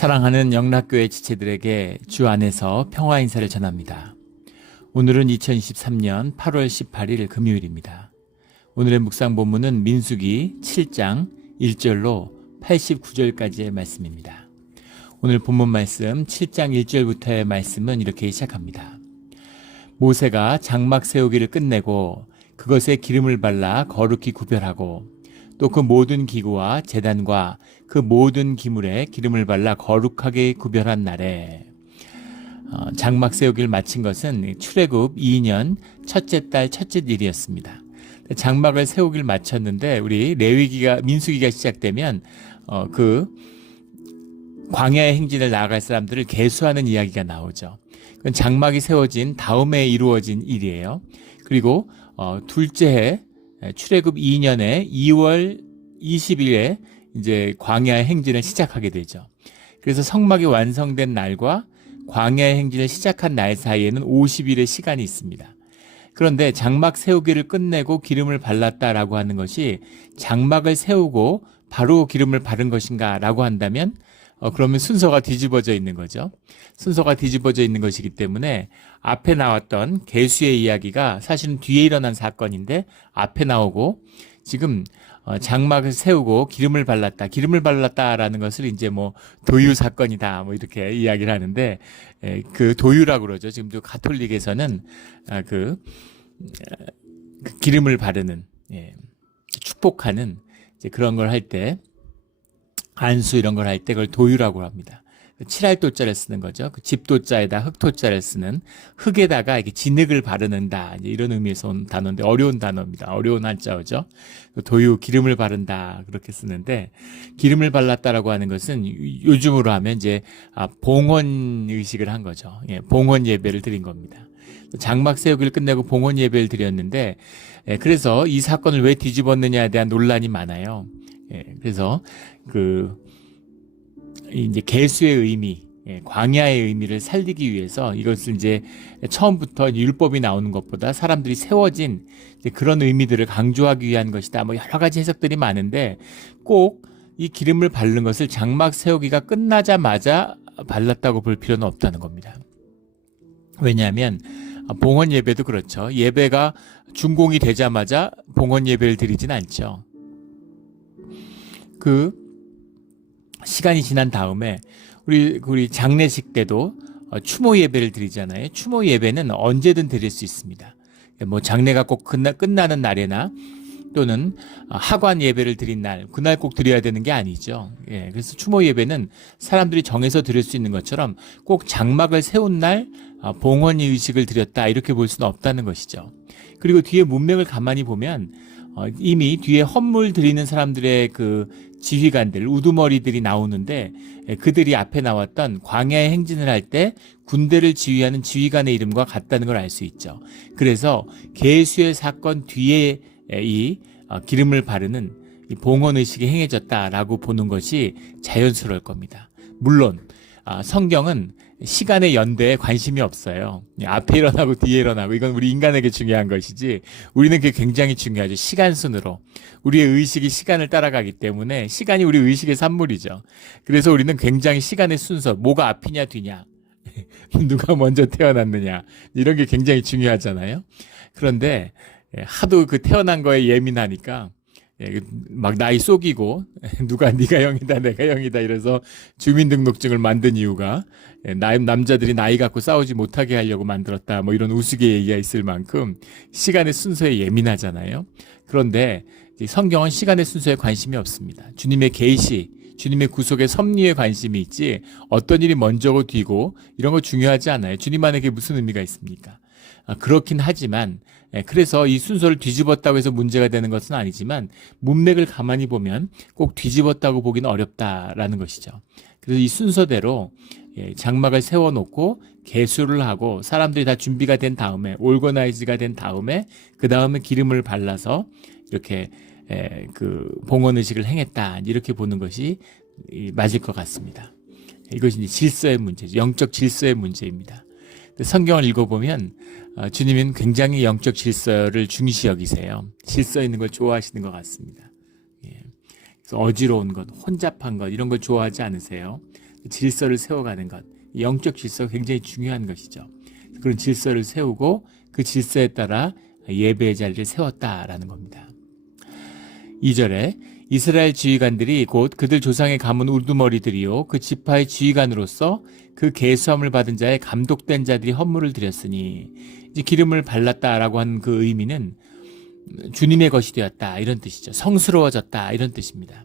사랑하는 영락교회 지체들에게 주 안에서 평화 인사를 전합니다. 오늘은 2023년 8월 18일 금요일입니다. 오늘의 묵상 본문은 민수기 7장 1절로 89절까지의 말씀입니다. 오늘 본문 말씀 7장 1절부터의 말씀은 이렇게 시작합니다. 모세가 장막 세우기를 끝내고 그것에 기름을 발라 거룩히 구별하고 또 그 모든 기구와 제단과 그 모든 기물에 기름을 발라 거룩하게 구별한 날에 장막 세우기를 마친 것은 출애굽 2년 첫째 달 첫째 일이었습니다. 장막을 세우기를 마쳤는데 우리 민수기가 시작되면 그 광야의 행진을 나아갈 사람들을 계수하는 이야기가 나오죠. 그건 장막이 세워진 다음에 이루어진 일이에요. 그리고 둘째 해 출애굽 2년에 2월 20일에 이제 광야의 행진을 시작하게 되죠. 그래서 성막이 완성된 날과 광야의 행진을 시작한 날 사이에는 50일의 시간이 있습니다. 그런데 장막 세우기를 끝내고 기름을 발랐다라고 하는 것이 장막을 세우고 바로 기름을 바른 것인가 라고 한다면 그러면 순서가 뒤집어져 있는 거죠. 순서가 뒤집어져 있는 것이기 때문에 앞에 나왔던 계수의 이야기가 사실은 뒤에 일어난 사건인데 앞에 나오고 지금 장막을 세우고 기름을 발랐다라는 것을 이제 뭐 도유 사건이다 뭐 이렇게 이야기를 하는데 그 도유라고 그러죠. 지금도 가톨릭에서는 그 기름을 바르는 축복하는 이제 그런 걸 할 때 안수 이런 걸 할 때 그걸 도유라고 합니다. 칠할도자를 쓰는 거죠. 그 집도자에다 흙도자를 쓰는 흙에다가 이렇게 진흙을 바르는다 이런 의미에서 온 단어인데 어려운 단어입니다. 어려운 한자어죠. 도유 기름을 바른다 그렇게 쓰는데 기름을 발랐다라고 하는 것은 요즘으로 하면 이제 봉헌 의식을 한 거죠. 봉헌 예배를 드린 겁니다. 장막 세우기를 끝내고 봉헌 예배를 드렸는데 그래서 이 사건을 왜 뒤집었느냐에 대한 논란이 많아요. 그래서 이제 계수의 의미, 광야의 의미를 살리기 위해서 이것을 이제 처음부터 율법이 나오는 것보다 사람들이 세워진 그런 의미들을 강조하기 위한 것이다. 뭐 여러 가지 해석들이 많은데 꼭 이 기름을 바르는 것을 장막 세우기가 끝나자마자 발랐다고 볼 필요는 없다는 겁니다. 왜냐하면 봉헌 예배도 그렇죠. 예배가 준공이 되자마자 봉헌 예배를 드리진 않죠. 그 시간이 지난 다음에 우리 장례식 때도 추모 예배를 드리잖아요. 추모 예배는 언제든 드릴 수 있습니다. 뭐 장례가 꼭 끝나는 날이나 또는 하관 예배를 드린 날, 그날 꼭 드려야 되는 게 아니죠. 그래서 추모 예배는 사람들이 정해서 드릴 수 있는 것처럼 꼭 장막을 세운 날 봉헌 의식을 드렸다 이렇게 볼 수는 없다는 것이죠. 그리고 뒤에 문맥을 가만히 보면 이미 뒤에 헌물 드리는 사람들의 그 지휘관들, 우두머리들이 나오는데 그들이 앞에 나왔던 광야의 행진을 할 때 군대를 지휘하는 지휘관의 이름과 같다는 걸 알 수 있죠. 그래서 계수의 사건 뒤에 이 기름을 바르는 이 봉헌 의식이 행해졌다라고 보는 것이 자연스러울 겁니다. 물론 성경은 시간의 연대에 관심이 없어요. 앞에 일어나고 뒤에 일어나고 이건 우리 인간에게 중요한 것이지 우리는 그게 굉장히 중요하죠. 시간순으로. 우리의 의식이 시간을 따라가기 때문에 시간이 우리 의식의 산물이죠. 그래서 우리는 굉장히 시간의 순서, 뭐가 앞이냐 뒤냐, 누가 먼저 태어났느냐 이런 게 굉장히 중요하잖아요. 그런데 하도 그 태어난 거에 예민하니까 막 나이 속이고 누가 네가 0이다 내가 0이다 이래서 주민등록증을 만든 이유가 남자들이 나이 갖고 싸우지 못하게 하려고 만들었다 뭐 이런 우스개 얘기가 있을 만큼 시간의 순서에 예민하잖아요. 그런데 성경은 시간의 순서에 관심이 없습니다. 주님의 계시, 주님의 구속의 섭리에 관심이 있지 어떤 일이 먼저고 뒤고 이런 거 중요하지 않아요. 주님 안에 그게 무슨 의미가 있습니까? 그렇긴 하지만 그래서 이 순서를 뒤집었다고 해서 문제가 되는 것은 아니지만 문맥을 가만히 보면 꼭 뒤집었다고 보기는 어렵다라는 것이죠. 그래서 이 순서대로 장막을 세워놓고 계수를 하고 사람들이 다 준비가 된 다음에 올거나이즈가 된 다음에 그 다음에 기름을 발라서 이렇게 그 봉헌 의식을 행했다 이렇게 보는 것이 맞을 것 같습니다. 이것이 질서의 문제죠. 영적 질서의 문제입니다. 성경을 읽어보면 주님은 굉장히 영적 질서를 중시 여기세요. 질서 있는 걸 좋아하시는 것 같습니다. 그래서 어지러운 것, 혼잡한 것 이런 걸 좋아하지 않으세요. 질서를 세워가는 것, 영적 질서가 굉장히 중요한 것이죠. 그런 질서를 세우고 그 질서에 따라 예배의 자리를 세웠다라는 겁니다. 2절에 이스라엘 지휘관들이 곧 그들 조상의 가문 우두머리들이요 그 지파의 지휘관으로서 그 계수함을 받은 자의 감독된 자들이 헌물을 드렸으니, 이제 기름을 발랐다라고 하는 그 의미는 주님의 것이 되었다 이런 뜻이죠. 성스러워졌다 이런 뜻입니다.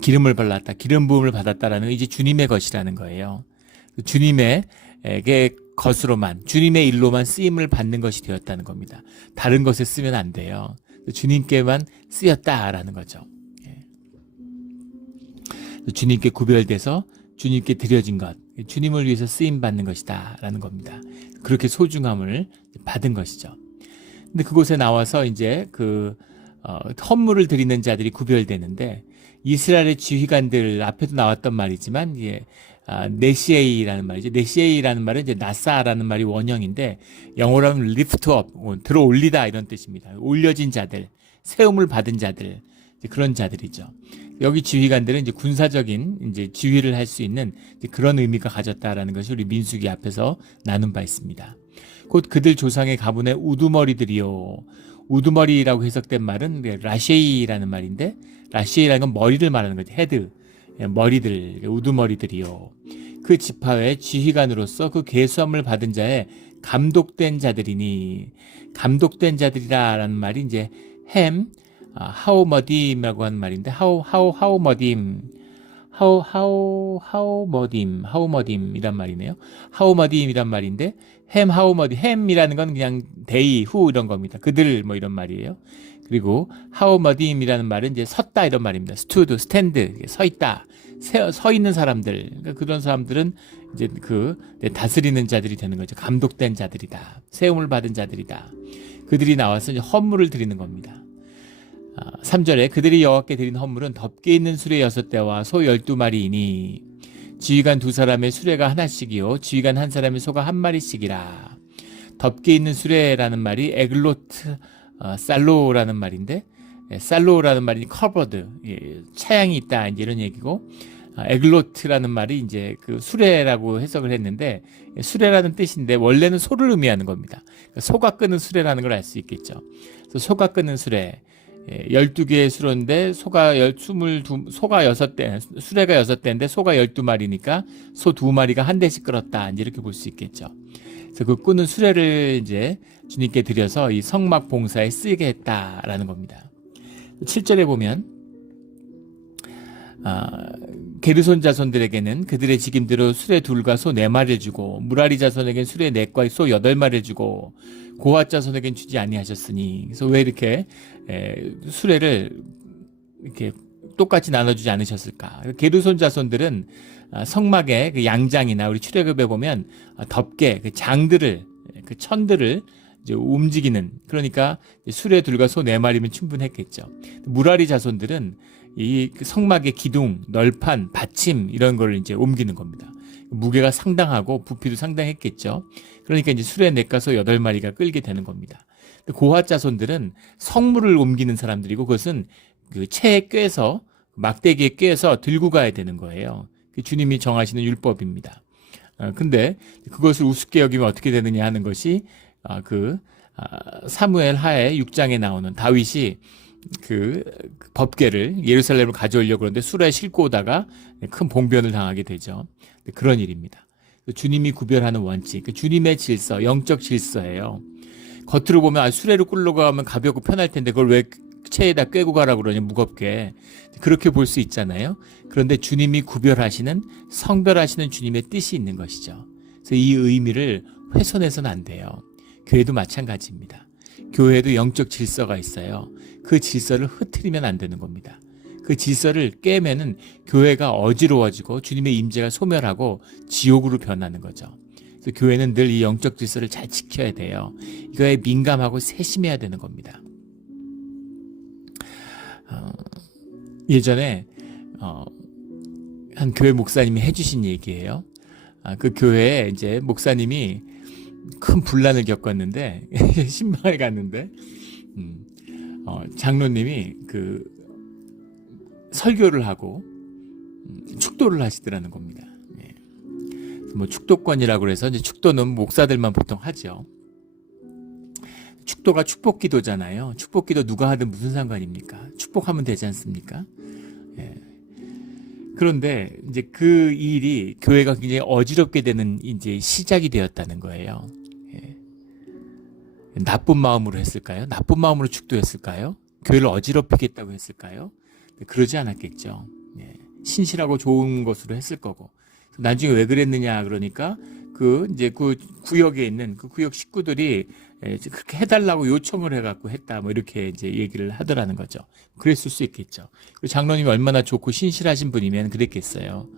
기름을 발랐다, 기름 부음을 받았다라는 건 이제 주님의 것이라는 거예요. 주님에게 것으로만, 주님의 일로만 쓰임을 받는 것이 되었다는 겁니다. 다른 것에 쓰면 안 돼요. 주님께만 쓰였다라는 거죠. 주님께 구별돼서 주님께 드려진 것, 주님을 위해서 쓰임 받는 것이다라는 겁니다. 그렇게 소중함을 받은 것이죠. 근데 그곳에 나와서 이제 헌물을 드리는 자들이 구별되는데, 이스라엘의 지휘관들 앞에도 나왔던 말이지만, 네시에이라는 말이죠. 네시에이라는 말은 이제 나사라는 말이 원형인데, 영어로 하면 lift up, 들어 올리다 이런 뜻입니다. 올려진 자들, 세움을 받은 자들, 그런 자들이죠. 여기 지휘관들은 이제 군사적인 이제 지휘를 할 수 있는 그런 의미가 가졌다라는 것이 우리 민수기 앞에서 나눈 바 있습니다. 곧 그들 조상의 가문의 우두머리들이요. 우두머리라고 해석된 말은 라쉐이라는 말인데, 라쉐이라는 건 머리를 말하는 거죠. 헤드, 머리들, 우두머리들이요. 그 지파의 지휘관으로서 그 계수함을 받은 자의 감독된 자들이니, 감독된 자들이라는 말이 이제 하우머딤이라고 하는 말인데, 하우머딤이란 말이네요. 하우머딤이란 말인데, 햄이라는 건 그냥 데이, 후 이런 겁니다. 그들 뭐 이런 말이에요. 그리고 하우머딤이라는 말은 이제 섰다 이런 말입니다. 스탠드, 서 있다, 서 있는 사람들. 그러니까 그런 사람들은 이제 다스리는 자들이 되는 거죠. 감독된 자들이다, 세움을 받은 자들이다. 그들이 나와서 이제 헌물을 드리는 겁니다. 3절에 그들이 여호와께 드린 헌물은 덮개 있는 수레 6대와 소 12마리이니 지휘관 2사람의 수레가 하나씩이요 지휘관 1사람의 소가 1마리씩이라. 덮개 있는 수레라는 말이 에글로트 살로라는 말인데, 살로라는 말이 커버드, 차양이 있다 이제 이런 얘기고, 에글로트라는 말이 이제 그 수레라고 해석을 했는데, 수레라는 뜻인데 원래는 소를 의미하는 겁니다. 그러니까 소가 끄는 수레라는 걸 알 수 있겠죠. 그래서 소가 끄는 수레, 12개의 수로인데 소가 6대, 수레가 6대인데 소가 12마리니까 소 2마리가 한 대씩 끌었다 이제 이렇게 볼 수 있겠죠. 그래서 그 끄는 수레를 이제 주님께 드려서 이 성막 봉사에 쓰게 했다라는 겁니다. 7절에 보면 게르손 자손들에게는 그들의 직임대로 수레 2과 소 4마리를 주고, 무라리 자손에게는 수레 4과 소 8마리를 주고, 고핫 자손에게는 주지 아니하셨으니. 그래서 왜 이렇게 수레를 이렇게 똑같이 나눠주지 않으셨을까? 게르손 자손들은 성막의 그 양장이나 우리 출애굽에 보면 덮개, 그 장들을, 그 천들을 이제 움직이는, 그러니까 수레 2과 소 4마리면 충분했겠죠. 무라리 자손들은 이 성막의 기둥, 널판, 받침 이런 걸 이제 옮기는 겁니다. 무게가 상당하고 부피도 상당했겠죠. 그러니까 이제 수레 4과 소 8마리가 끌게 되는 겁니다. 고핫 자손들은 성물을 옮기는 사람들이고, 그것은 그 채에 꿰서, 막대기에 꿰서 들고 가야 되는 거예요. 주님이 정하시는 율법입니다. 근데 그것을 우습게 여기면 어떻게 되느냐 하는 것이 사무엘 하에 6장에 나오는 다윗이 그 법궤를 예루살렘으로 가져오려고 그러는데 수레에 싣고 오다가 큰 봉변을 당하게 되죠. 그런 일입니다. 주님이 구별하는 원칙, 주님의 질서, 영적 질서예요. 겉으로 보면 수레로 끌고 가면 가볍고 편할 텐데 그걸 왜 채에다 꿰고 가라고 그러냐, 무겁게. 그렇게 볼 수 있잖아요. 그런데 주님이 구별하시는, 성별하시는 주님의 뜻이 있는 것이죠. 그래서 이 의미를 훼손해서는 안 돼요. 교회도 마찬가지입니다. 교회에도 영적 질서가 있어요. 그 질서를 흐트리면 안 되는 겁니다. 그 질서를 깨면은 교회가 어지러워지고 주님의 임재가 소멸하고 지옥으로 변하는 거죠. 그래서 교회는 늘 이 영적 질서를 잘 지켜야 돼요. 이거에 민감하고 세심해야 되는 겁니다. 예전에 한 교회 목사님이 해주신 얘기예요. 그 교회에 이제 목사님이 큰 분란을 겪었는데 신방에 갔는데 장로님이 그 설교를 하고 축도를 하시더라는 겁니다. 예. 뭐 축도권이라고 해서 이제 축도는 목사들만 보통 하죠. 축도가 축복기도잖아요. 축복기도 누가 하든 무슨 상관입니까? 축복하면 되지 않습니까? 예. 그런데 이제 그 일이 교회가 굉장히 어지럽게 되는 이제 시작이 되었다는 거예요. 예. 나쁜 마음으로 했을까요? 나쁜 마음으로 축도했을까요? 교회를 어지럽히겠다고 했을까요? 그러지 않았겠죠. 예. 신실하고 좋은 것으로 했을 거고. 나중에 왜 그랬느냐 그러니까 이제 그 구역에 있는 그 구역 식구들이 그렇게 해달라고 요청을 해갖고 했다 뭐 이렇게 이제 얘기를 하더라는 거죠. 그랬을 수 있겠죠. 그리고 장로님이 얼마나 좋고 신실하신 분이면 그랬겠어요.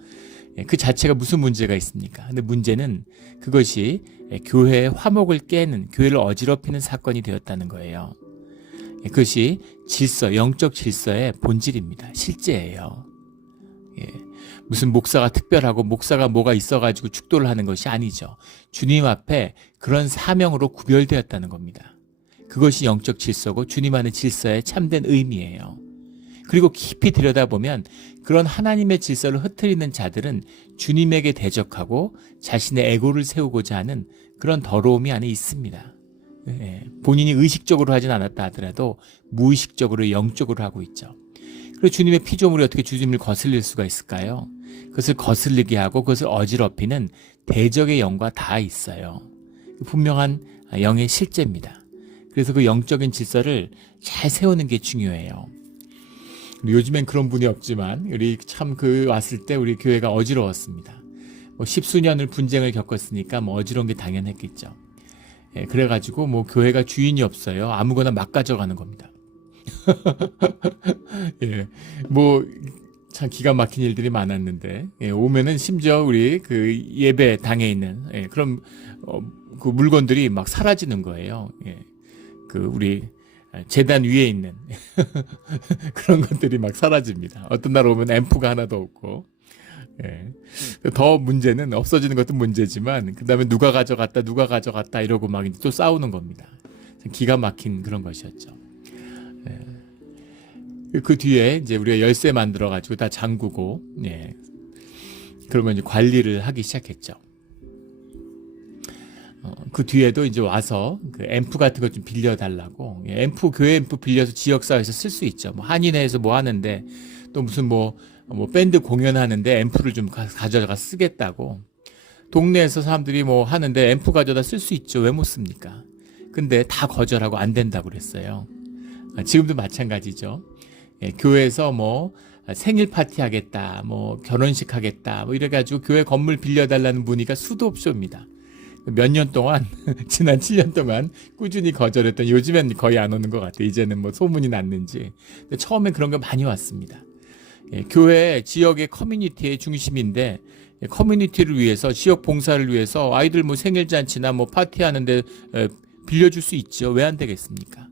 그 자체가 무슨 문제가 있습니까? 근데 문제는 그것이 교회의 화목을 깨는, 교회를 어지럽히는 사건이 되었다는 거예요. 그것이 질서, 영적 질서의 본질입니다. 실제예요. 예. 무슨 목사가 특별하고 목사가 뭐가 있어가지고 축도를 하는 것이 아니죠. 주님 앞에 그런 사명으로 구별되었다는 겁니다. 그것이 영적 질서고 주님 안의 질서의 참된 의미예요. 그리고 깊이 들여다보면 그런 하나님의 질서를 흐트리는 자들은 주님에게 대적하고 자신의 에고를 세우고자 하는 그런 더러움이 안에 있습니다. 예. 본인이 의식적으로 하진 않았다 하더라도 무의식적으로 영적으로 하고 있죠. 그리고 주님의 피조물이 어떻게 주님을 거슬릴 수가 있을까요? 그것을 거슬리게 하고 그것을 어지럽히는 대적의 영과 다 있어요. 분명한 영의 실제입니다. 그래서 그 영적인 질서를 잘 세우는 게 중요해요. 요즘엔 그런 분이 없지만 우리 참 왔을 때 우리 교회가 어지러웠습니다. 뭐 십수년을 분쟁을 겪었으니까 뭐 어지러운 게 당연했겠죠. 예, 그래가지고 뭐 교회가 주인이 없어요. 아무거나 막 가져가는 겁니다. 예, 뭐 참 기가 막힌 일들이 많았는데 예, 오면은 심지어 우리 그 예배 당에 있는 그런 그 물건들이 막 사라지는 거예요. 예, 그 우리 재단 위에 있는 그런 것들이 막 사라집니다. 어떤 날 오면 앰프가 하나도 없고. 예. 더 문제는 없어지는 것도 문제지만 그 다음에 누가 가져갔다 이러고 막 또 싸우는 겁니다. 기가 막힌 그런 것이었죠. 예. 그 뒤에 이제 우리가 열쇠 만들어 가지고 다 잠그고, 예. 그러면 이제 관리를 하기 시작했죠. 그 뒤에도 이제 와서 그 앰프 같은 거 좀 빌려달라고. 예. 교회 앰프 빌려서 지역사회에서 쓸 수 있죠. 뭐 한인회에서 뭐 하는데 또 무슨 뭐 밴드 공연하는데 앰프를 좀 가져가 쓰겠다고. 동네에서 사람들이 뭐 하는데 앰프 가져다 쓸 수 있죠. 왜 못 씁니까? 근데 다 거절하고 안 된다고 그랬어요. 지금도 마찬가지죠. 예, 교회에서 뭐 생일 파티 하겠다, 뭐 결혼식 하겠다, 뭐 이래가지고 교회 건물 빌려달라는 문의가 수도 없이 옵니다. 몇 년 동안, 지난 7년 동안 꾸준히 거절했던 요즘엔 거의 안 오는 것 같아요. 이제는 뭐 소문이 났는지. 근데 처음엔 그런 거 많이 왔습니다. 예, 교회 지역의 커뮤니티의 중심인데 커뮤니티를 위해서 지역 봉사를 위해서 아이들 뭐 생일잔치나 뭐 파티하는데 빌려줄 수 있죠. 왜 안 되겠습니까?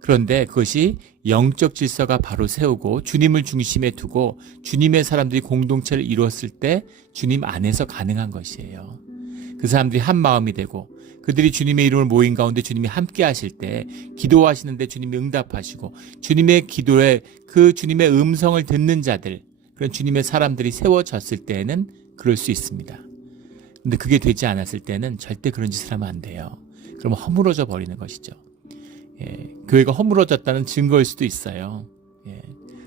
그런데 그것이 영적 질서가 바로 세우고 주님을 중심에 두고 주님의 사람들이 공동체를 이루었을 때 주님 안에서 가능한 것이에요. 그 사람들이 한 마음이 되고 그들이 주님의 이름을 모인 가운데 주님이 함께 하실 때 기도하시는데 주님이 응답하시고 주님의 기도에 그 주님의 음성을 듣는 자들, 그런 주님의 사람들이 세워졌을 때에는 그럴 수 있습니다. 근데 그게 되지 않았을 때는 절대 그런 짓을 하면 안 돼요. 그러면 허물어져 버리는 것이죠. 예, 교회가 허물어졌다는 증거일 수도 있어요. 예,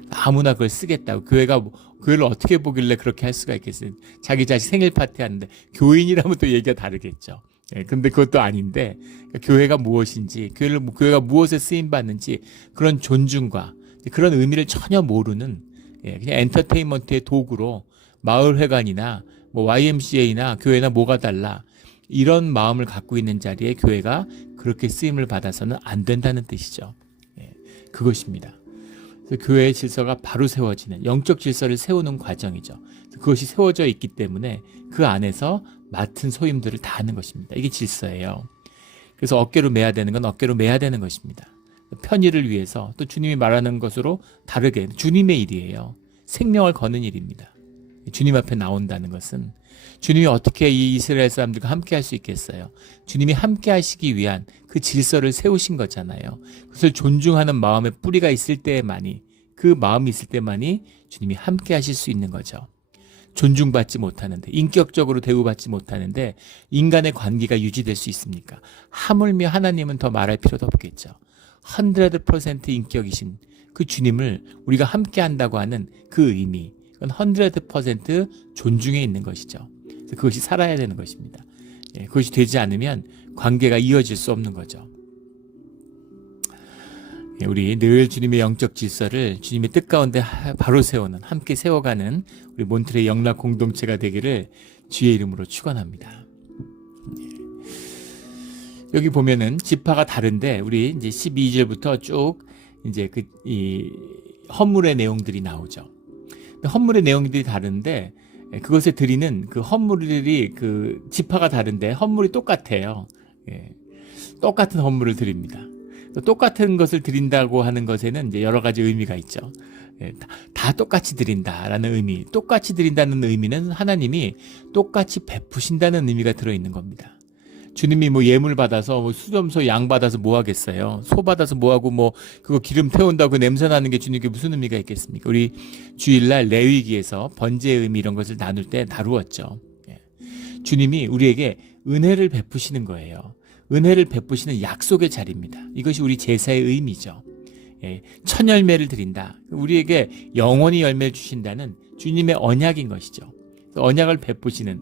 아무나 그걸 쓰겠다고. 교회를 어떻게 보길래 그렇게 할 수가 있겠어요. 자기 자식 생일 파티 하는데 교인이라면 또 얘기가 다르겠죠. 예, 근데 그것도 아닌데 그러니까 교회가 무엇인지, 교회가 무엇에 쓰임 받는지 그런 존중과 그런 의미를 전혀 모르는 그냥 엔터테인먼트의 도구로 마을회관이나 뭐 YMCA나 교회나 뭐가 달라 이런 마음을 갖고 있는 자리에 교회가 그렇게 쓰임을 받아서는 안 된다는 뜻이죠. 예, 그것입니다. 그래서 교회의 질서가 바로 세워지는 영적 질서를 세우는 과정이죠. 그것이 세워져 있기 때문에 그 안에서 맡은 소임들을 다 하는 것입니다. 이게 질서예요. 그래서 어깨로 매야 되는 건 어깨로 매야 되는 것입니다. 편의를 위해서 또 주님이 말하는 것으로 다르게 주님의 일이에요. 생명을 거는 일입니다. 주님 앞에 나온다는 것은 주님이 어떻게 이 이스라엘 사람들과 함께 할 수 있겠어요? 주님이 함께 하시기 위한 그 질서를 세우신 거잖아요. 그것을 존중하는 마음의 뿌리가 있을 때만이, 그 마음이 있을 때만이 주님이 함께 하실 수 있는 거죠. 존중받지 못하는데, 인격적으로 대우받지 못하는데 인간의 관계가 유지될 수 있습니까? 하물며 하나님은 더 말할 필요도 없겠죠. 100% 인격이신 그 주님을 우리가 함께 한다고 하는 그 의미, 그건 100% 존중에 있는 것이죠. 그래서 그것이 살아야 되는 것입니다. 그것이 되지 않으면 관계가 이어질 수 없는 거죠. 우리 늘 주님의 영적 질서를 주님의 뜻 가운데 바로 세우는, 함께 세워가는 우리 몬트레이 영락 공동체가 되기를 주의 이름으로 축원합니다. 여기 보면은 지파가 다른데 우리 이제 12절부터 쭉 이제 이 헌물의 내용들이 나오죠. 헌물의 내용들이 다른데 그것에 드리는 그 헌물들이 그 지파가 다른데 헌물이 똑같아요. 똑같은 헌물을 드립니다. 똑같은 것을 드린다고 하는 것에는 이제 여러 가지 의미가 있죠. 다 똑같이 드린다라는 의미, 똑같이 드린다는 의미는 하나님이 똑같이 베푸신다는 의미가 들어있는 겁니다. 주님이 뭐 예물 받아서 뭐 수점소 양 받아서 뭐 하겠어요? 소 받아서 뭐 하고 뭐 그거 기름 태운다고 냄새 나는 게 주님께 무슨 의미가 있겠습니까? 우리 주일날 레위기에서 번제의 의미 이런 것을 나눌 때 다루었죠. 주님이 우리에게 은혜를 베푸시는 거예요. 은혜를 베푸시는 약속의 자리입니다. 이것이 우리 제사의 의미죠. 천 열매를 드린다. 우리에게 영원히 열매를 주신다는 주님의 언약인 것이죠. 언약을 베푸시는,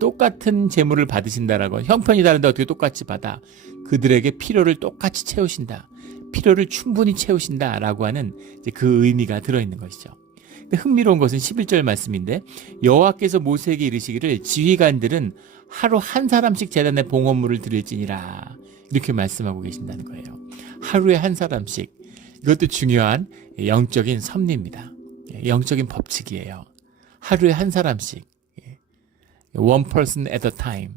똑같은 제물을 받으신다라고, 형편이 다른데 어떻게 똑같이 받아? 그들에게 필요를 똑같이 채우신다. 필요를 충분히 채우신다라고 하는 이제 그 의미가 들어있는 것이죠. 근데 흥미로운 것은 11절 말씀인데, 여호와께서 모세에게 이르시기를 지휘관들은 하루 한 사람씩 제단에 봉헌물을 드릴지니라, 이렇게 말씀하고 계신다는 거예요. 하루에 한 사람씩. 이것도 중요한 영적인 섭리입니다. 영적인 법칙이에요. 하루에 한 사람씩, one person at a time.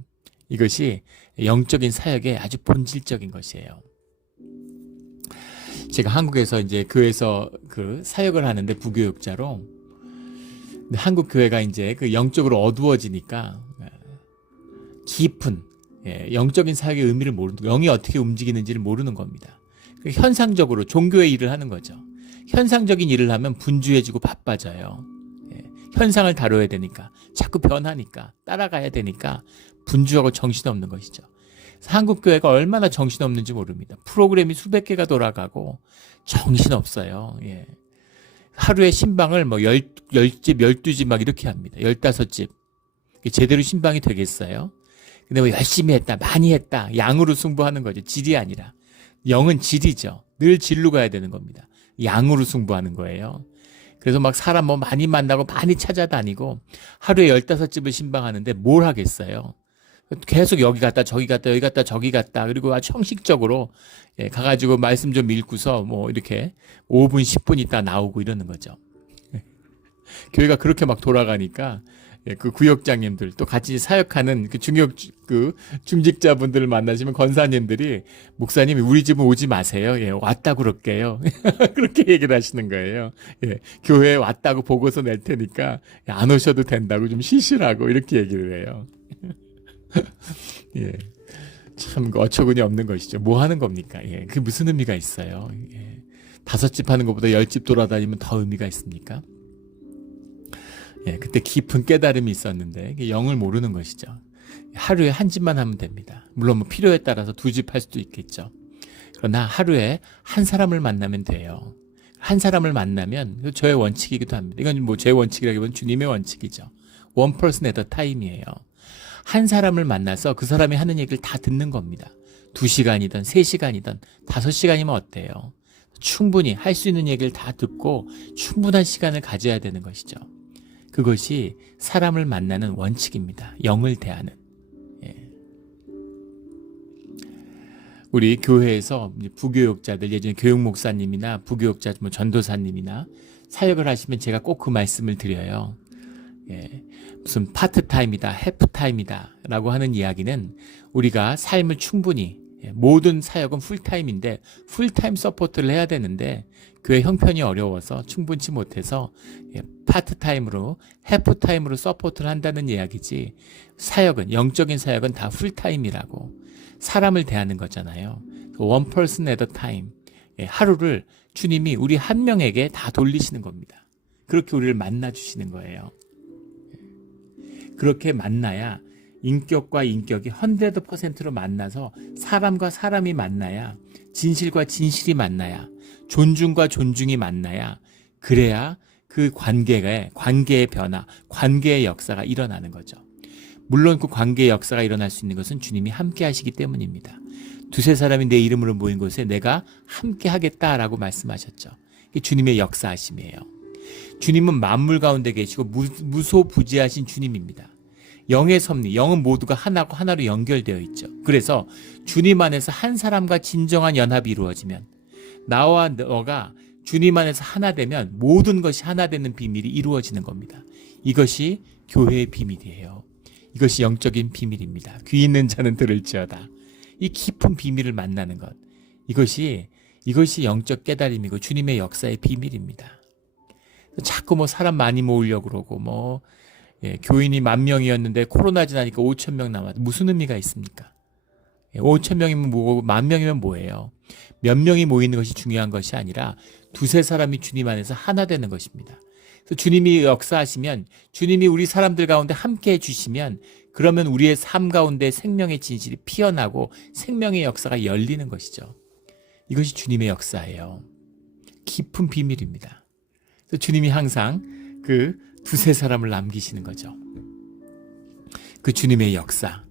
이것이 영적인 사역의 아주 본질적인 것이에요. 제가 한국에서 이제 교회에서 그 사역을 하는데 부교육자로, 근데 한국 교회가 이제 그 영적으로 어두워지니까 깊은 영적인 사역의 의미를 모르는, 영이 어떻게 움직이는지를 모르는 겁니다. 현상적으로 종교의 일을 하는 거죠. 현상적인 일을 하면 분주해지고 바빠져요. 현상을 다뤄야 되니까, 자꾸 변하니까, 따라가야 되니까 분주하고 정신없는 것이죠. 한국 교회가 얼마나 정신없는지 모릅니다. 프로그램이 수백 개가 돌아가고 정신없어요. 하루에 신방을 뭐 10집, 12집 막 이렇게 합니다. 15집. 제대로 신방이 되겠어요? 근데 뭐 열심히 했다, 많이 했다, 양으로 승부하는 거죠. 질이 아니라. 영은 질이죠. 늘 질로 가야 되는 겁니다. 양으로 승부하는 거예요. 그래서 막 사람 뭐 많이 만나고 많이 찾아다니고 하루에 15집을 신방하는데 뭘 하겠어요? 계속 여기 갔다 저기 갔다 여기 갔다 저기 갔다, 그리고 아주 형식적으로 가가지고 말씀 좀 읽고서 뭐 이렇게 5분 10분 있다 나오고 이러는 거죠. 교회가 그렇게 막 돌아가니까 그 구역장님들, 또 같이 사역하는 그 중직자분들을 만나시면 권사님들이, 목사님이 우리 집은 오지 마세요. 왔다 그럴게요. 그렇게 얘기를 하시는 거예요. 교회에 왔다고 보고서 낼 테니까 안 오셔도 된다고 좀 쉬시라고 이렇게 얘기를 해요. 참 어처구니 없는 것이죠. 뭐 하는 겁니까? 그게 무슨 의미가 있어요? 5집 하는 것보다 10집 돌아다니면 더 의미가 있습니까? 그때 깊은 깨달음이 있었는데 영을 모르는 것이죠. 하루에 한 집만 하면 됩니다. 물론 뭐 필요에 따라서 2집 할 수도 있겠죠. 그러나 하루에 한 사람을 만나면 돼요. 한 사람을 만나면 저의 원칙이기도 합니다. 이건 뭐 제 원칙이라기보다는 주님의 원칙이죠. one person at a time이에요. 한 사람을 만나서 그 사람이 하는 얘기를 다 듣는 겁니다. 2시간이든 3시간이든 5시간이면 어때요? 충분히 할 수 있는 얘기를 다 듣고 충분한 시간을 가져야 되는 것이죠. 그것이 사람을 만나는 원칙입니다. 영을 대하는. 우리 교회에서 부교육자들, 예전에 교육목사님이나 부교육자, 뭐 전도사님이나 사역을 하시면 제가 꼭 그 말씀을 드려요. 무슨 파트타임이다, 해프타임이다 라고 하는 이야기는, 우리가 삶을 충분히, 모든 사역은 풀타임인데 풀타임 서포트를 해야 되는데 교회 형편이 어려워서 충분치 못해서 파트타임으로, 해프타임으로 서포트를 한다는 이야기지, 사역은, 영적인 사역은 다 풀타임이라고, 사람을 대하는 거잖아요. one person at a time. 하루를 주님이 우리 한 명에게 다 돌리시는 겁니다. 그렇게 우리를 만나주시는 거예요. 그렇게 만나야 인격과 인격이 100%로 만나서 사람과 사람이 만나야 진실과 진실이 만나야 존중과 존중이 만나야 그래야 그 관계의 변화, 관계의 역사가 일어나는 거죠. 물론 그 관계의 역사가 일어날 수 있는 것은 주님이 함께 하시기 때문입니다. 두세 사람이 내 이름으로 모인 곳에 내가 함께 하겠다라고 말씀하셨죠. 이게 주님의 역사하심이에요. 주님은 만물 가운데 계시고 무소부지하신 주님입니다. 영의 섭리, 영은 모두가 하나고 하나로 연결되어 있죠. 그래서 주님 안에서 한 사람과 진정한 연합이 이루어지면 나와 너가 주님 안에서 하나 되면 모든 것이 하나 되는 비밀이 이루어지는 겁니다. 이것이 교회의 비밀이에요. 이것이 영적인 비밀입니다. 귀 있는 자는 들을지어다. 이 깊은 비밀을 만나는 것. 이것이 영적 깨달음이고 주님의 역사의 비밀입니다. 자꾸 뭐 사람 많이 모으려고 그러고 교인이 10,000명이었는데 코로나 지나니까 5,000명 남았다. 무슨 의미가 있습니까? 5,000명이면 뭐고 10,000명이면 뭐예요? 몇 명이 모이는 것이 중요한 것이 아니라 두세 사람이 주님 안에서 하나 되는 것입니다. 그래서 주님이 역사하시면 주님이 우리 사람들 가운데 함께 해주시면 그러면 우리의 삶 가운데 생명의 진실이 피어나고 생명의 역사가 열리는 것이죠. 이것이 주님의 역사예요. 깊은 비밀입니다. 그래서 주님이 항상 그 두세 사람을 남기시는 거죠. 그 주님의 역사.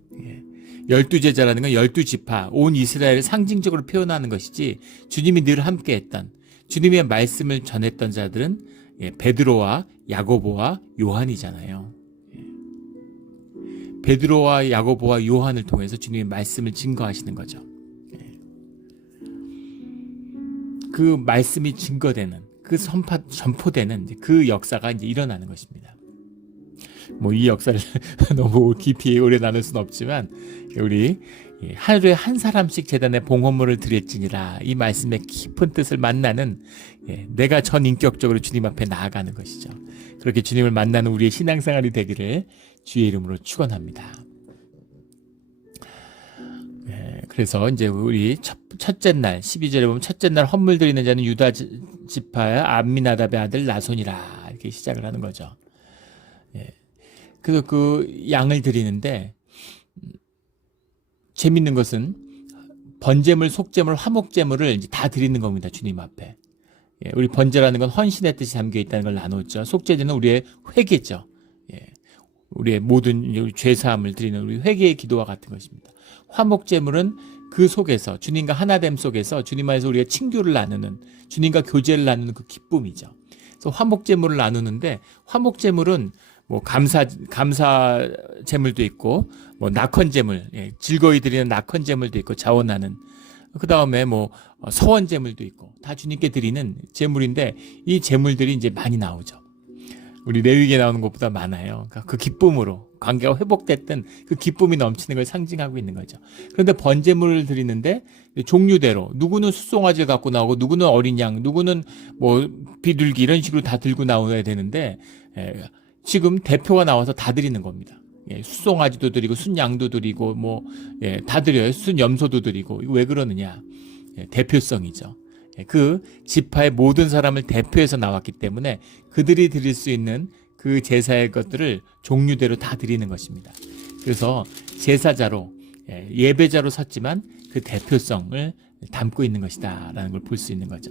12제자라는 건 12지파, 온 이스라엘을 상징적으로 표현하는 것이지 주님이 늘 함께했던 주님의 말씀을 전했던 자들은 베드로와 야고보와 요한이잖아요. 베드로와 야고보와 요한을 통해서 주님의 말씀을 증거하시는 거죠. 그 말씀이 증거되는, 그 전포되는 그 역사가 이제 일어나는 것입니다. 이 역사를 너무 깊이 오래 나눌 수는 없지만 우리 하루에 한 사람씩 제단에 봉헌물을 드릴지니라 이 말씀의 깊은 뜻을 만나는 내가 전인격적으로 주님 앞에 나아가는 것이죠. 그렇게 주님을 만나는 우리의 신앙생활이 되기를 주의 이름으로 축원합니다. 그래서 이제 우리 첫째 날 12절에 보면 첫째 날 헌물 드리는 자는 유다 지파의 암미나답의 아들 나손이라 이렇게 시작을 하는 거죠. 그래서 그 양을 드리는데 재밌는 것은 번제물, 속제물, 화목제물을 이제 다 드리는 겁니다. 주님 앞에. 우리 번제라는 건 헌신의 뜻이 담겨 있다는 걸 나눴죠. 속죄제는 우리의 회개죠. 우리의 모든 죄사함을 드리는 우리 회개의 기도와 같은 것입니다. 화목제물은 그 속에서 주님과 하나됨 속에서 주님 안에서 우리가 친교를 나누는 주님과 교제를 나누는 그 기쁨이죠. 그래서 화목제물을 나누는데 화목제물은 감사 제물도 있고 낙헌제물, 즐거이 드리는 낙헌제물도 있고 자원하는 그 다음에 서원 제물도 있고 다 주님께 드리는 제물인데 이 제물들이 이제 많이 나오죠. 우리 레위기에 나오는 것보다 많아요. 그러니까 그 기쁨으로 관계가 회복됐던 그 기쁨이 넘치는 걸 상징하고 있는 거죠. 그런데 번제물을 드리는데 종류대로 누구는 숫송아지를 갖고 나오고 누구는 어린 양, 누구는 비둘기 이런 식으로 다 들고 나와야 되는데 지금 대표가 나와서 다 드리는 겁니다. 숫송아지도 드리고 순양도 드리고 다 드려요. 순염소도 드리고. 이거 왜 그러느냐? 대표성이죠. 그 지파의 모든 사람을 대표해서 나왔기 때문에 그들이 드릴 수 있는 그 제사의 것들을 종류대로 다 드리는 것입니다. 그래서 제사자로 예배자로 섰지만 그 대표성을 담고 있는 것이다라는 걸 볼 수 있는 거죠.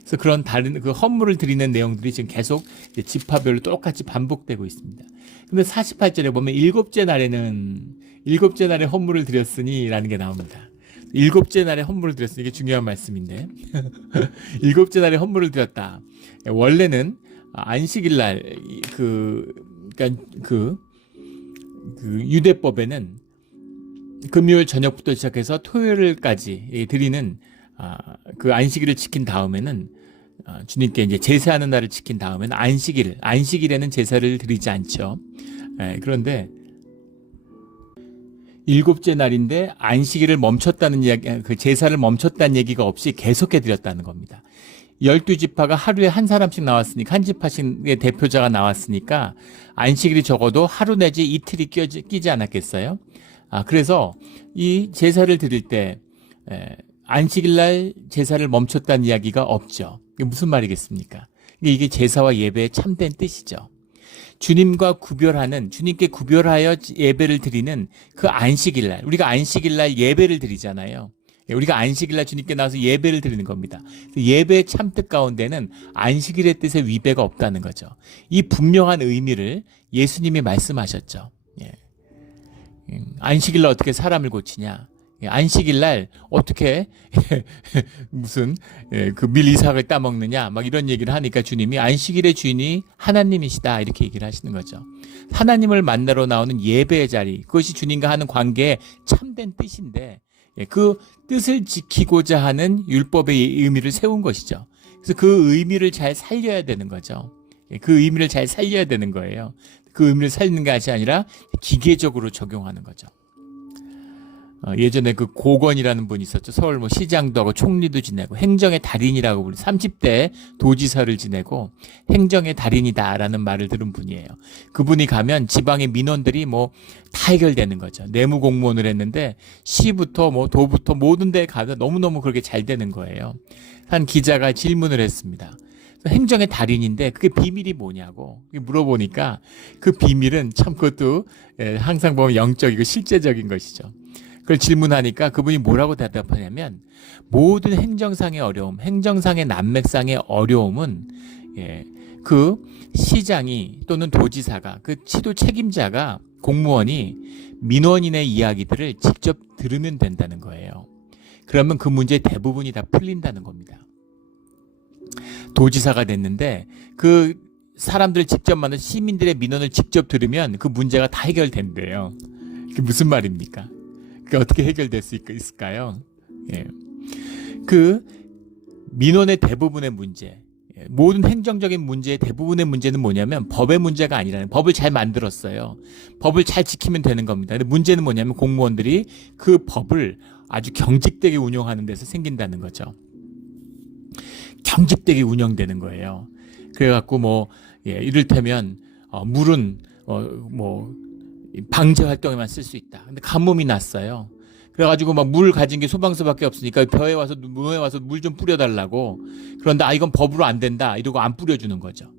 그래서 그런 다른 그 헌물을 드리는 내용들이 지금 계속 지파별로 똑같이 반복되고 있습니다. 근데 48절에 보면 일곱째 날에 헌물을 드렸으니라는 게 나옵니다. 일곱째 날에 헌물을 드렸으니 이게 중요한 말씀인데 일곱째 날에 헌물을 드렸다. 원래는 안식일 날 그 유대법에는 금요일 저녁부터 시작해서 토요일까지 드리는 그 안식일을 지킨 다음에는 주님께 이제 제사하는 날을 지킨 다음에는 안식일에는 제사를 드리지 않죠. 그런데 일곱째 날인데 안식일을 멈췄다는 이야기, 그 제사를 멈췄다는 얘기가 없이 계속해 드렸다는 겁니다. 12지파가 하루에 한 사람씩 나왔으니까, 한 지파씩의 대표자가 나왔으니까 안식일이 적어도 하루 내지 이틀이 끼지 않았겠어요? 그래서 이 제사를 드릴 때 안식일날 제사를 멈췄다는 이야기가 없죠. 이게 무슨 말이겠습니까? 이게 제사와 예배의 참된 뜻이죠. 주님과 구별하는, 주님께 구별하여 예배를 드리는 그 안식일날, 우리가 안식일날 예배를 드리잖아요. 우리가 안식일날 주님께 나와서 예배를 드리는 겁니다. 예배의 참뜻 가운데는 안식일의 뜻에 위배가 없다는 거죠. 이 분명한 의미를 예수님이 말씀하셨죠. 안식일날 어떻게 사람을 고치냐? 안식일날 어떻게 무슨 그 밀 이삭을 따먹느냐? 막 이런 얘기를 하니까 주님이 안식일의 주인이 하나님이시다 이렇게 얘기를 하시는 거죠. 하나님을 만나러 나오는 예배의 자리, 그것이 주님과 하는 관계의 참된 뜻인데 그 뜻을 지키고자 하는 율법의 의미를 세운 것이죠. 그래서 그 의미를 잘 살려야 되는 거죠. 그 의미를 잘 살려야 되는 거예요. 그 의미를 살리는 것이 아니라 기계적으로 적용하는 거죠. 예전에 그 고건이라는 분이 있었죠. 서울 뭐 시장도 하고 총리도 지내고 행정의 달인이라고 불리 30대 도지사를 지내고 행정의 달인이다라는 말을 들은 분이에요. 그분이 가면 지방의 민원들이 뭐 다 해결되는 거죠. 내무 공무원을 했는데 시부터 뭐 도부터 모든 데에 가도 너무너무 그렇게 잘 되는 거예요. 한 기자가 질문을 했습니다. 행정의 달인인데 그게 비밀이 뭐냐고 물어보니까 그 비밀은 참 그것도 항상 보면 영적이고 실제적인 것이죠. 그걸 질문하니까 그분이 뭐라고 대답하냐면 모든 행정상의 어려움, 행정상의 난맥상의 어려움은 그 시장이 또는 도지사가 그 시도 책임자가 공무원이 민원인의 이야기들을 직접 들으면 된다는 거예요. 그러면 그 문제의 대부분이 다 풀린다는 겁니다. 도지사가 됐는데 그 사람들을 직접 만난 시민들의 민원을 직접 들으면 그 문제가 다 해결된대요. 그게 무슨 말입니까? 그게 어떻게 해결될 수 있을까요? 그 민원의 대부분의 문제, 모든 행정적인 문제의 대부분의 문제는 뭐냐면 법의 문제가 아니라는, 법을 잘 만들었어요. 법을 잘 지키면 되는 겁니다. 근데 문제는 뭐냐면 공무원들이 그 법을 아주 경직되게 운용하는 데서 생긴다는 거죠. 경직되게 운영되는 거예요. 그래갖고 뭐 이를테면 물은 뭐 방제 활동에만 쓸 수 있다. 근데 가뭄이 났어요. 그래가지고 막 물 가진 게 소방서밖에 없으니까 벼에 와서 문에 와서 물 좀 뿌려달라고. 그런데 이건 법으로 안 된다 이러고 안 뿌려주는 거죠.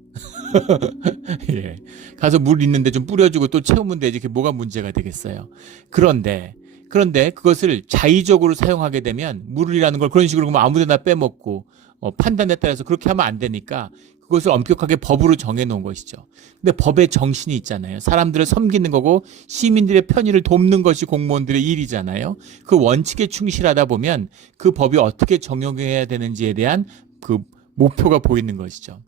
예. 가서 물 있는데 좀 뿌려주고 또 채우면 되지. 그게 뭐가 문제가 되겠어요. 그런데 그것을 자의적으로 사용하게 되면 물이라는 걸 그런 식으로 아무데나 빼먹고 판단에 따라서 그렇게 하면 안 되니까 그것을 엄격하게 법으로 정해놓은 것이죠. 근데 법의 정신이 있잖아요. 사람들을 섬기는 거고 시민들의 편의를 돕는 것이 공무원들의 일이잖아요. 그 원칙에 충실하다 보면 그 법이 어떻게 적용해야 되는지에 대한 그 목표가 보이는 것이죠.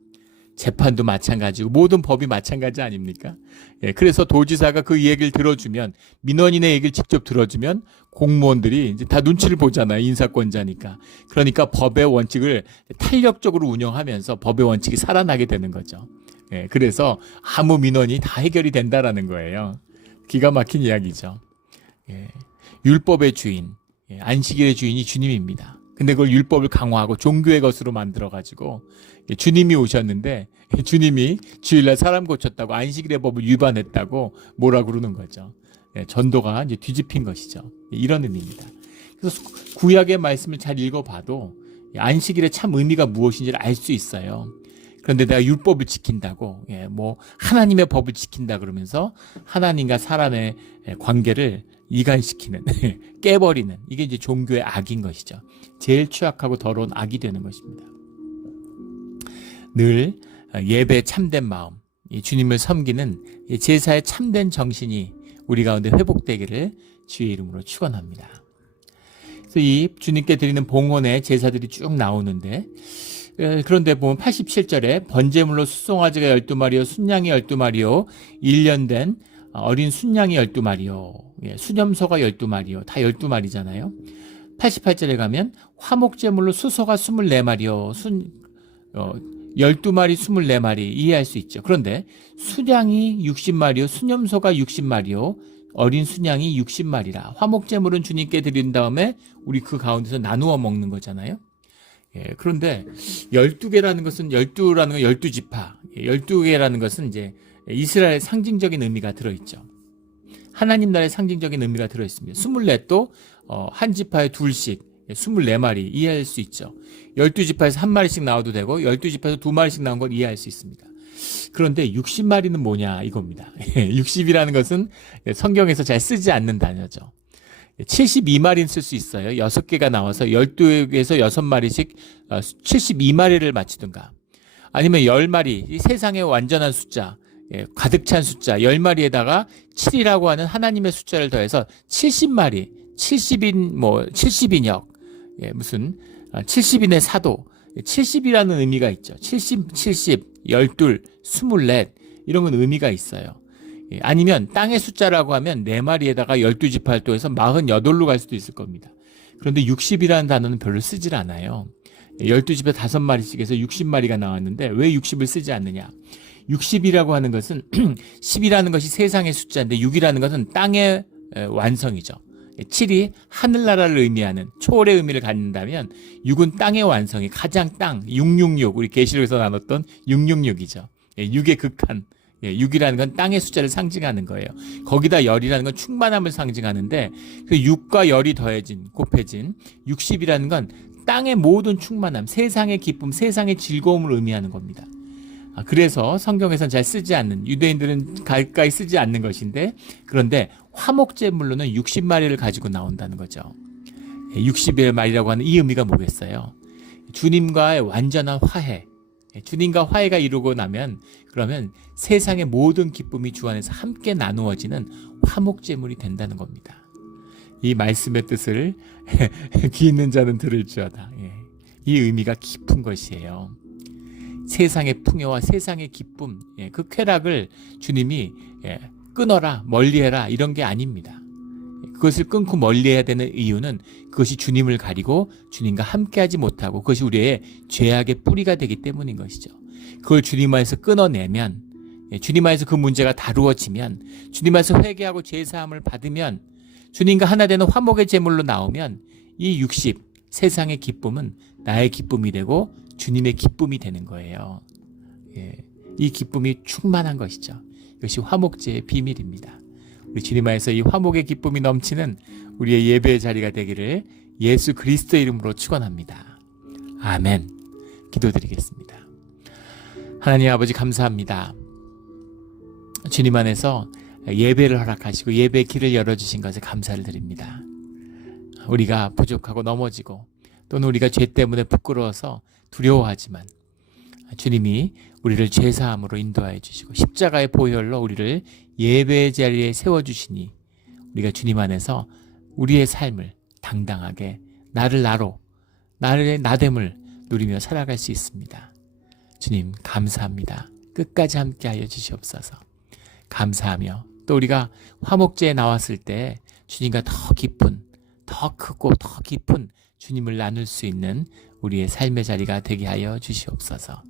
재판도 마찬가지고 모든 법이 마찬가지 아닙니까? 그래서 도지사가 그 얘기를 들어주면, 민원인의 얘기를 직접 들어주면 공무원들이 이제 다 눈치를 보잖아요. 인사권자니까. 그러니까 법의 원칙을 탄력적으로 운영하면서 법의 원칙이 살아나게 되는 거죠. 그래서 아무 민원이 다 해결이 된다라는 거예요. 기가 막힌 이야기죠. 율법의 주인, 안식일의 주인이 주님입니다. 근데 그걸 율법을 강화하고 종교의 것으로 만들어가지고 주님이 오셨는데 주님이 주일날 사람 고쳤다고 안식일의 법을 위반했다고 뭐라 그러는 거죠. 전도가 이제 뒤집힌 것이죠. 이런 의미입니다. 그래서 구약의 말씀을 잘 읽어봐도 안식일의 참 의미가 무엇인지를 알 수 있어요. 그런데 내가 율법을 지킨다고, 뭐 하나님의 법을 지킨다 그러면서 하나님과 사람의 관계를 이간시키는, 깨버리는, 이게 이제 종교의 악인 것이죠. 제일 취약하고 더러운 악이 되는 것입니다. 늘 예배의 참된 마음, 주님을 섬기는 제사의 참된 정신이 우리 가운데 회복되기를 주의 이름으로 축원합니다. 그래서 이 주님께 드리는 봉헌의 제사들이 쭉 나오는데, 그런데 보면 87절에 번제물로 수송아지가 12마리요 순양이 12마리요 1년 된 어린 순양이 12마리요 수염소가 12마리요 다 12마리잖아요. 88절에 가면 화목제물로 수소가 24마리요 12마리 24마리 이해할 수 있죠. 그런데 수량이 60마리요 수염소가 60마리요 어린 순양이 60마리라. 화목제물은 주님께 드린 다음에 우리 그 가운데서 나누어 먹는 거잖아요. 그런데 12개라는 것은 12라는 건 12지파, 12개라는 것은 이제 이스라엘의 상징적인 의미가 들어있죠. 하나님 나라의 상징적인 의미가 들어있습니다. 24도 한 지파에 둘씩 24마리 이해할 수 있죠. 12지파에서 한 마리씩 나와도 되고 12지파에서 두 마리씩 나온 걸 이해할 수 있습니다. 그런데 60마리는 뭐냐 이겁니다. 60이라는 것은 성경에서 잘 쓰지 않는 단어죠. 72마리는 쓸 수 있어요. 6개가 나와서 12에서 6마리씩 72마리를 맞추든가. 아니면 10마리, 이 세상의 완전한 숫자, 가득 찬 숫자 10마리에다가 7이라고 하는 하나님의 숫자를 더해서 70마리, 70인 70인역, 무슨 70인의 사도, 70이라는 의미가 있죠. 70, 12, 24 이런 건 의미가 있어요. 아니면 땅의 숫자라고 하면 4마리에다가 12지파를 해서 48로 갈 수도 있을 겁니다. 그런데 60이라는 단어는 별로 쓰질 않아요. 12지파 5마리씩 해서 60마리가 나왔는데 왜 60을 쓰지 않느냐. 60이라고 하는 것은 10이라는 것이 세상의 숫자인데 6이라는 것은 땅의 완성이죠. 7이 하늘나라를 의미하는 초월의 의미를 갖는다면 6은 땅의 완성이 가장 땅 666 우리 계시록에서 나눴던 666이죠. 6의 극한 6이라는 건 땅의 숫자를 상징하는 거예요. 거기다 열이라는 건 충만함을 상징하는데 그 6과 열이 곱해진 60이라는 건 땅의 모든 충만함, 세상의 기쁨, 세상의 즐거움을 의미하는 겁니다. 그래서 성경에서는 잘 쓰지 않는, 유대인들은 가까이 쓰지 않는 것인데, 그런데 화목제물로는 60마리를 가지고 나온다는 거죠. 60의 말이라고 하는 이 의미가 뭐겠어요? 주님과의 완전한 화해, 주님과 화해가 이루고 나면 그러면 세상의 모든 기쁨이 주 안에서 함께 나누어지는 화목제물이 된다는 겁니다. 이 말씀의 뜻을 귀 있는 자는 들을지어다. 이 의미가 깊은 것이에요. 세상의 풍요와 세상의 기쁨, 그 쾌락을 주님이 끊어라, 멀리해라 이런 게 아닙니다. 그것을 끊고 멀리해야 되는 이유는 그것이 주님을 가리고 주님과 함께하지 못하고 그것이 우리의 죄악의 뿌리가 되기 때문인 것이죠. 그걸 주님 안에서 끊어내면, 주님 안에서 그 문제가 다루어지면, 주님 안에서 회개하고 죄사함을 받으면, 주님과 하나 되는 화목의 제물로 나오면 이 60, 세상의 기쁨은 나의 기쁨이 되고 주님의 기쁨이 되는 거예요. 이 기쁨이 충만한 것이죠. 이것이 화목제의 비밀입니다. 우리 주님 안에서 이 화목의 기쁨이 넘치는 우리의 예배의 자리가 되기를 예수 그리스도의 이름으로 축원합니다. 아멘. 기도드리겠습니다. 하나님 아버지 감사합니다. 주님 안에서 예배를 허락하시고 예배의 길을 열어주신 것에 감사를 드립니다. 우리가 부족하고 넘어지고 또는 우리가 죄 때문에 부끄러워서 두려워하지만 주님이 우리를 죄사함으로 인도하여 주시고 십자가의 보혈로 우리를 예배의 자리에 세워주시니 우리가 주님 안에서 우리의 삶을 당당하게 나를 나로 나의 나됨을 누리며 살아갈 수 있습니다. 주님 감사합니다. 끝까지 함께하여 주시옵소서. 감사하며 또 우리가 화목제에 나왔을 때 주님과 더 깊은 더 크고 더 깊은 주님을 나눌 수 있는 우리의 삶의 자리가 되게 하여 주시옵소서.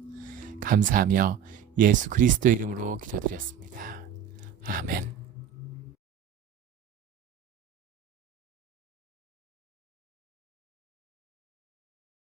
감사하며 예수 그리스도의 이름으로 기도드렸습니다. 아멘.